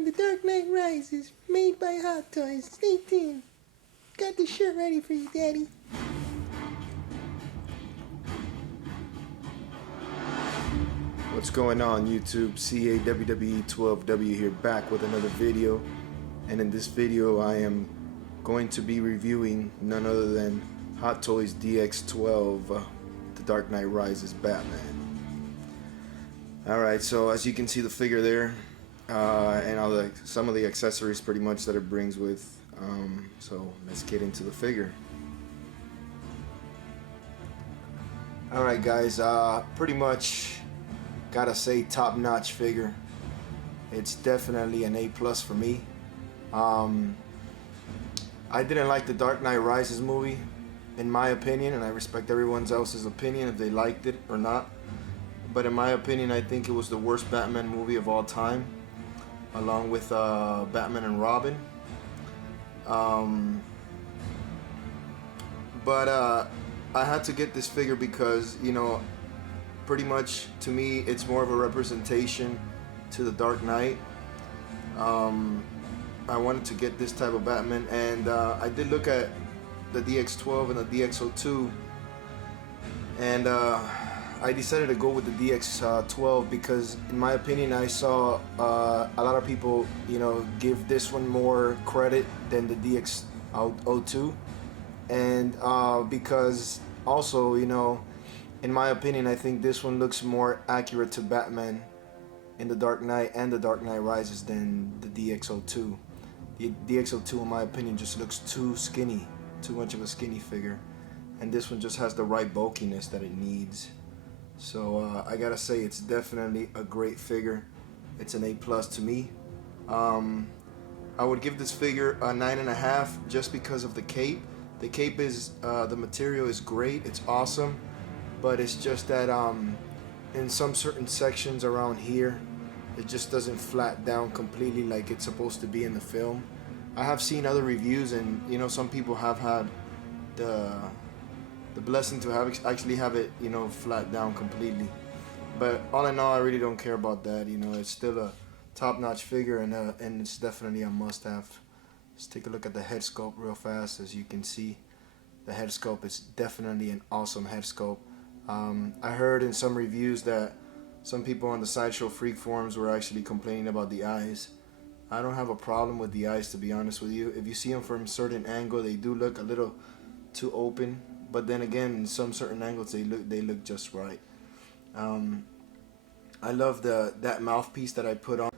from The Dark Knight Rises, made by Hot Toys. Stay tuned. Got the shirt ready for you, Daddy. What's going on, YouTube? CAWWE12W here, back with another video. And in this video I am going to be reviewing none other than Hot Toys DX12, The Dark Knight Rises Batman. Alright, so as you can see the figure there, and some of the accessories pretty much that it brings with. So let's get into the figure. Alright guys, pretty much gotta say top-notch figure. It's definitely an A+ for me. I didn't like the Dark Knight Rises movie, in my opinion, and I respect everyone else's opinion if they liked it or not. But in my opinion, I think it was the worst Batman movie of all time, along with Batman and Robin. But I had to get this figure because, you know, pretty much to me it's more of a representation to the Dark Knight. I wanted to get this type of Batman, and I did look at the DX12 and the DX02, and I decided to go with the DX12 because, in my opinion, I saw a lot of people, you know, give this one more credit than the DX02, and because also, you know, in my opinion, I think this one looks more accurate to Batman in the Dark Knight and the Dark Knight Rises than the DX02. The DX02, in my opinion, just looks too skinny, too much of a skinny figure, and this one just has the right bulkiness that it needs. So I gotta say, it's definitely a great figure. It's an A+ to me. I would give this figure a 9.5 just because of the cape. The cape is, the material is great, it's awesome, but it's just that in some certain sections around here, it just doesn't flat down completely like it's supposed to be in the film. I have seen other reviews, and you know, some people have had the blessing to actually have it, you know, flat down completely. But all in all, I really don't care about that. You know, it's still a top-notch figure, and it's definitely a must-have. Let's take a look at the head sculpt real fast. As you can see, the head sculpt is definitely an awesome head sculpt. I heard in some reviews that some people on the Sideshow Freak forums were actually complaining about the eyes. I don't have a problem with the eyes, to be honest with you. If you see them from a certain angle, they do look a little too open, but then again, in some certain angles, they look just right. I love that mouthpiece that I put on,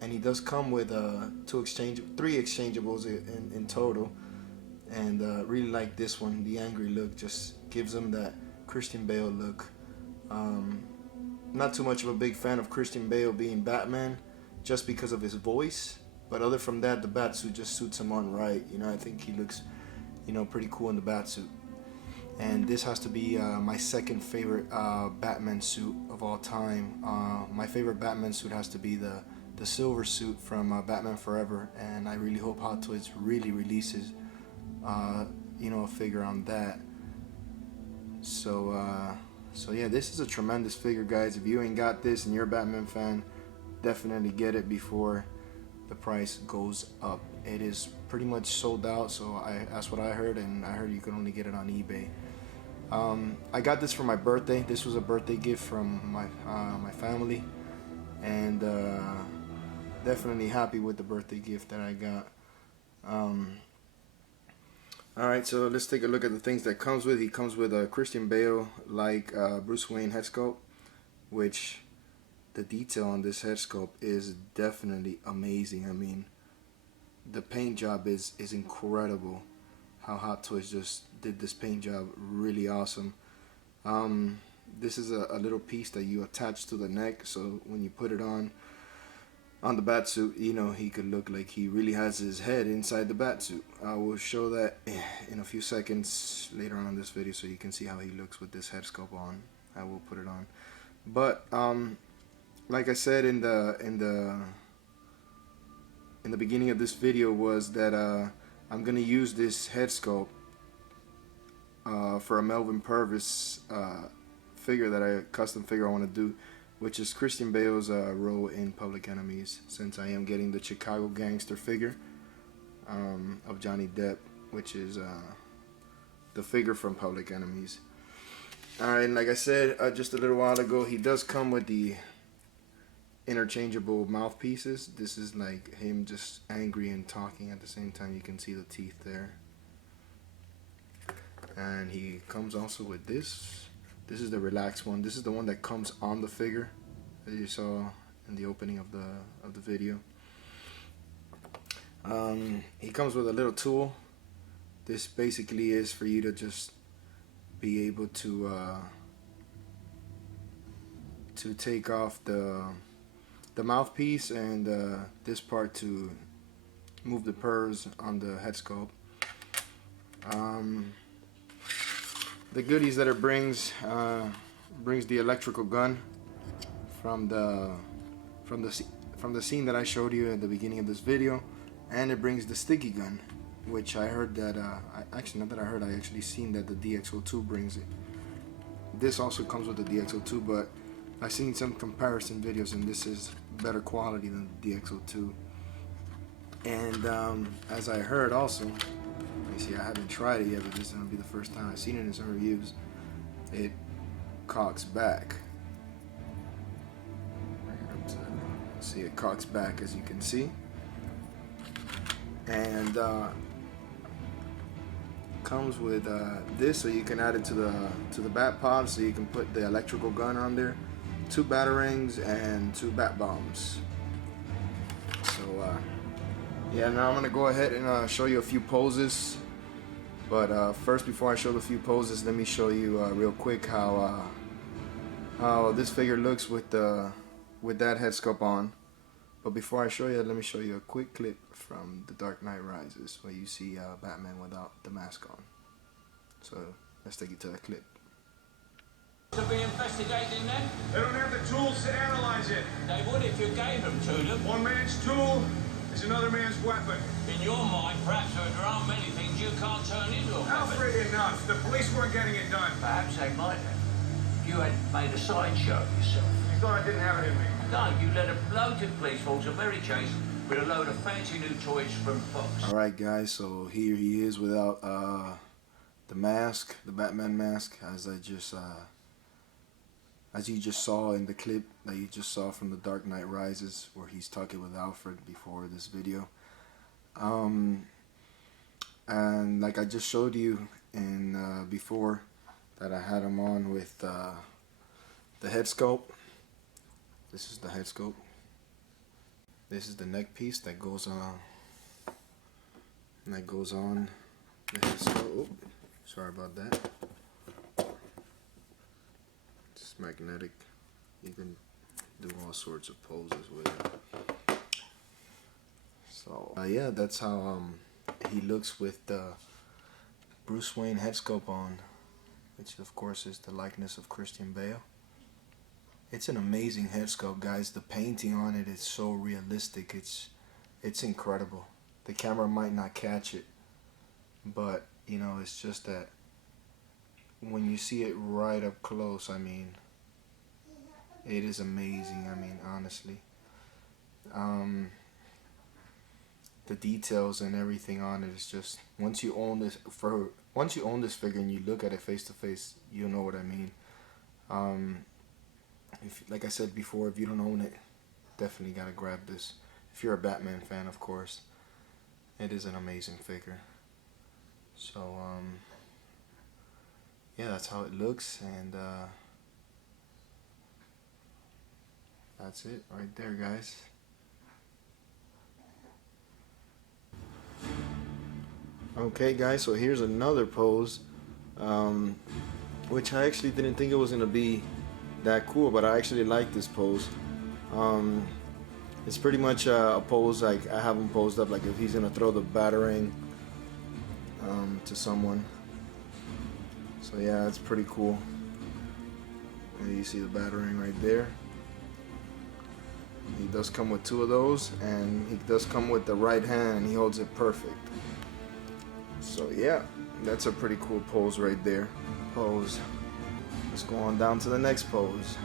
and he does come with three exchangeables in total, and really like this one. The angry look just gives him that Christian Bale look. Not too much of a big fan of Christian Bale being Batman, just because of his voice, but other from that, the batsuit just suits him on right. You know, I think he looks, you know, pretty cool in the batsuit. And this has to be my second favorite Batman suit of all time. My favorite Batman suit has to be the silver suit from Batman Forever, and I really hope Hot Toys really releases, you know, a figure on that. So yeah, this is a tremendous figure, guys. If you ain't got this and you're a Batman fan, definitely get it before the price goes up. It is pretty much sold out, so that's what I heard, and I heard you can only get it on eBay. I got this for my birthday. This was a birthday gift from my family, and definitely happy with the birthday gift that I got. Alright, so let's take a look at the things that comes with. He comes with a Christian Bale like Bruce Wayne head sculpt, which the detail on this head sculpt is definitely amazing. I mean, the paint job is incredible. How Hot Toys just did this paint job, really awesome. This is a little piece that you attach to the neck, so when you put it on the batsuit, you know, he could look like he really has his head inside the batsuit. I will show that in a few seconds later on in this video, so you can see how he looks with this head sculpt on. I will put it on. But like I said in the beginning of this video, was that I'm gonna use this head sculpt for a Melvin Purvis figure that custom figure I want to do. which is Christian Bale's role in Public Enemies, since I am getting the Chicago gangster figure of Johnny Depp, which is the figure from Public Enemies. Alright, and like I said just a little while ago, he does come with the interchangeable mouthpieces. This is like him just angry and talking at the same time. You can see the teeth there. And he comes also with this. This is the relaxed one. This is the one that comes on the figure, as you saw in the opening of the video. He comes with a little tool. This basically is for you to just be able to take off the mouthpiece and this part to move the purrs on the head sculpt. The goodies that it brings the electrical gun from the scene that I showed you at the beginning of this video, and it brings the sticky gun, which I heard that I actually seen that the DX12 brings it. This also comes with the DX12, but I've seen some comparison videos and this is better quality than the DX12. And as I heard also, let me see, I haven't tried it yet, but this is going to be the first time I've seen it in some reviews, it cocks back. See, it cocks back, as you can see. And comes with this, so you can add it to the bat pod, so you can put the electrical gun on there, 2 batarangs and 2 bat bombs. So yeah, now I'm gonna go ahead and show you a few poses, but first, before I show the few poses, let me show you real quick how this figure looks with that head sculpt on. But before I show you, let me show you a quick clip from The Dark Knight Rises, where you see Batman without the mask on. So let's take you to that clip. To be investigating them? They don't have the tools to analyze it. They would if you gave them to them. One man's tool is another man's weapon. In your mind, perhaps there aren't many things you can't turn into a weapon. Alfred, enough. The police weren't getting it done. Perhaps they might have. You had made a sideshow of yourself. You thought I didn't have it in me. No, you led a loaded police force of Mary Chase with a load of fancy new toys from Fox. Alright guys, so here he is without the mask, the Batman mask, as you just saw in the clip that you just saw from The Dark Knight Rises, where he's talking with Alfred before this video. And like I just showed you in before, that I had him on with the head sculpt. This is the head sculpt. This is the neck piece that goes on. And that goes on the head sculpt. Oh, sorry about that. It's magnetic. You can do all sorts of poses with it. So yeah, that's how he looks with the Bruce Wayne head sculpt on, which of course is the likeness of Christian Bale. It's an amazing head sculpt, guys. The painting on it is so realistic. It's incredible. The camera might not catch it, but you know, it's just that when you see it right up close, I mean, it is amazing. I mean, honestly, the details and everything on it is just, once you own this figure and you look at it face to face, you'll know what I mean. If, like I said before, if you don't own it, definitely gotta grab this. If you're a Batman fan, of course, it is an amazing figure. So yeah, that's how it looks, and that's it right there, guys. Okay guys, so here's another pose, which I actually didn't think it was gonna be that cool, but I actually like this pose. It's pretty much a pose like I have him posed up, like if he's gonna throw the batarang to someone. So yeah, it's pretty cool. And you see the batarang right there. He does come with 2 of those, and he does come with the right hand, and he holds it perfect. So yeah, that's a pretty cool pose right there. Let's go on down to the next pose.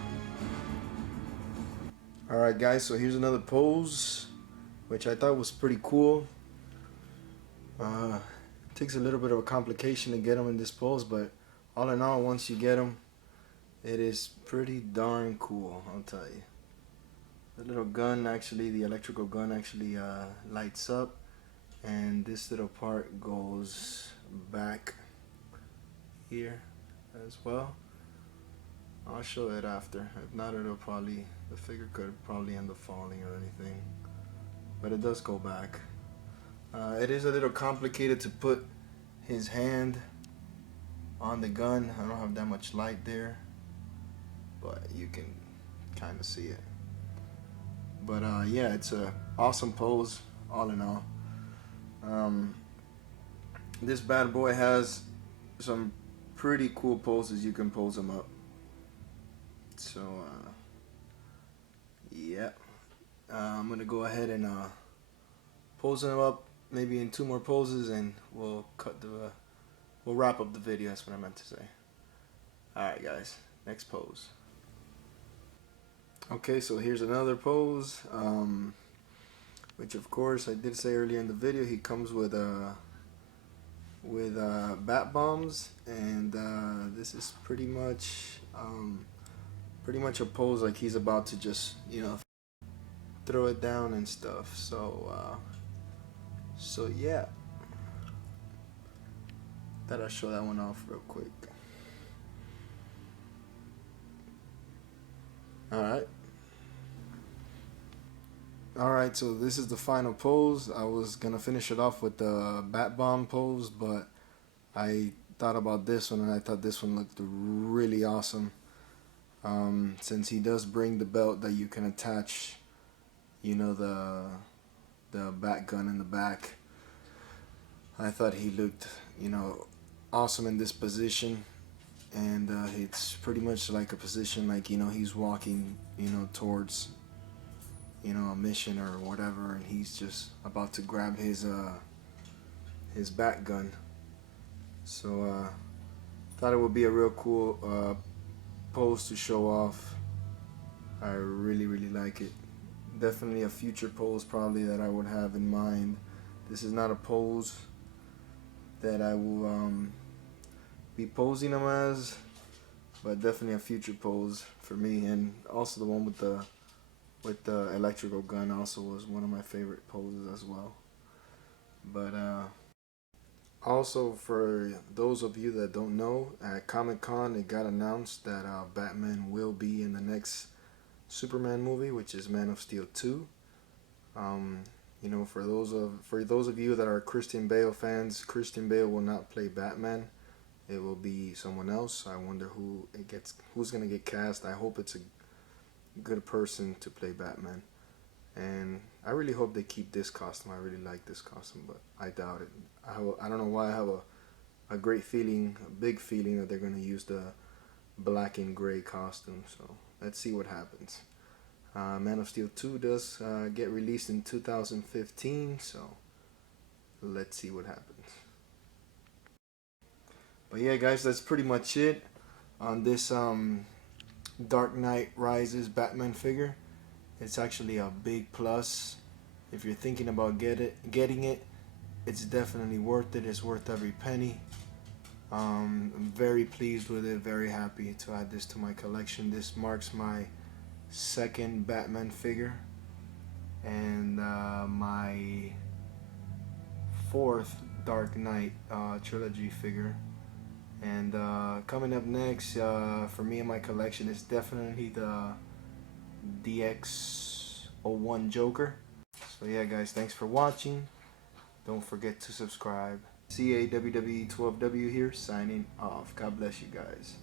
Alright guys, so here's another pose, which I thought was pretty cool. Takes a little bit of a complication to get them in this pose, but all in all, once you get them, it is pretty darn cool, I'll tell you. The little gun actually, the electrical gun actually lights up, and this little part goes back here as well. I'll show it after. If not, it'll probably, the figure could probably end up falling or anything, but it does go back. It is a little complicated to put his hand on the gun. I don't have that much light there, but you can kind of see it. But yeah, it's a awesome pose all in all. This bad boy has some pretty cool poses. You can pose them up. So yeah, I'm gonna go ahead and pose them up, maybe in 2 more poses, and we'll wrap up the video. That's what I meant to say. Alright guys, next pose. Okay, so here's another pose, which of course I did say earlier in the video, he comes with bat bombs, and this is pretty much a pose like he's about to just, you know, throw it down and stuff. So yeah, thought I'd show that one off real quick. Alright, so this is the final pose. I was gonna finish it off with the bat bomb pose, but I thought about this one, and I thought this one looked really awesome. Since he does bring the belt that you can attach, you know, the bat gun in the back, I thought he looked, you know, awesome in this position. And it's pretty much like a position like, you know, he's walking, you know, towards, you know, a mission or whatever, and he's just about to grab his bat gun. So thought it would be a real cool pose to show off. I really like it. Definitely a future pose probably that I would have in mind. This is not a pose that I will be posing them as, but definitely a future pose for me. And also the one with the electrical gun also was one of my favorite poses as well. But also, for those of you that don't know, at Comic-Con it got announced that Batman will be in the next Superman movie, which is Man of Steel 2. You know, for those of you that are Christian Bale fans, Christian Bale will not play Batman. It will be someone else. I wonder who's gonna get cast. I hope it's a good person to play Batman, and I really hope they keep this costume. I really like this costume, but I doubt it. I don't know why. I have a great feeling, a big feeling that they're gonna use the black and gray costume. So let's see what happens. Man of Steel 2 does get released in 2015, so let's see what happens. But yeah guys, that's pretty much it on this Dark Knight Rises Batman figure. It's actually a big plus. If you're thinking about getting it, it's definitely worth it. It's worth every penny. I'm very pleased with it, very happy to add this to my collection. This marks my 2nd Batman figure and my 4th Dark Knight trilogy figure. And coming up next for me in my collection is definitely the DX12 Joker. So yeah guys, thanks for watching. Don't forget to subscribe. CAWWE12W here, signing off. God bless you guys.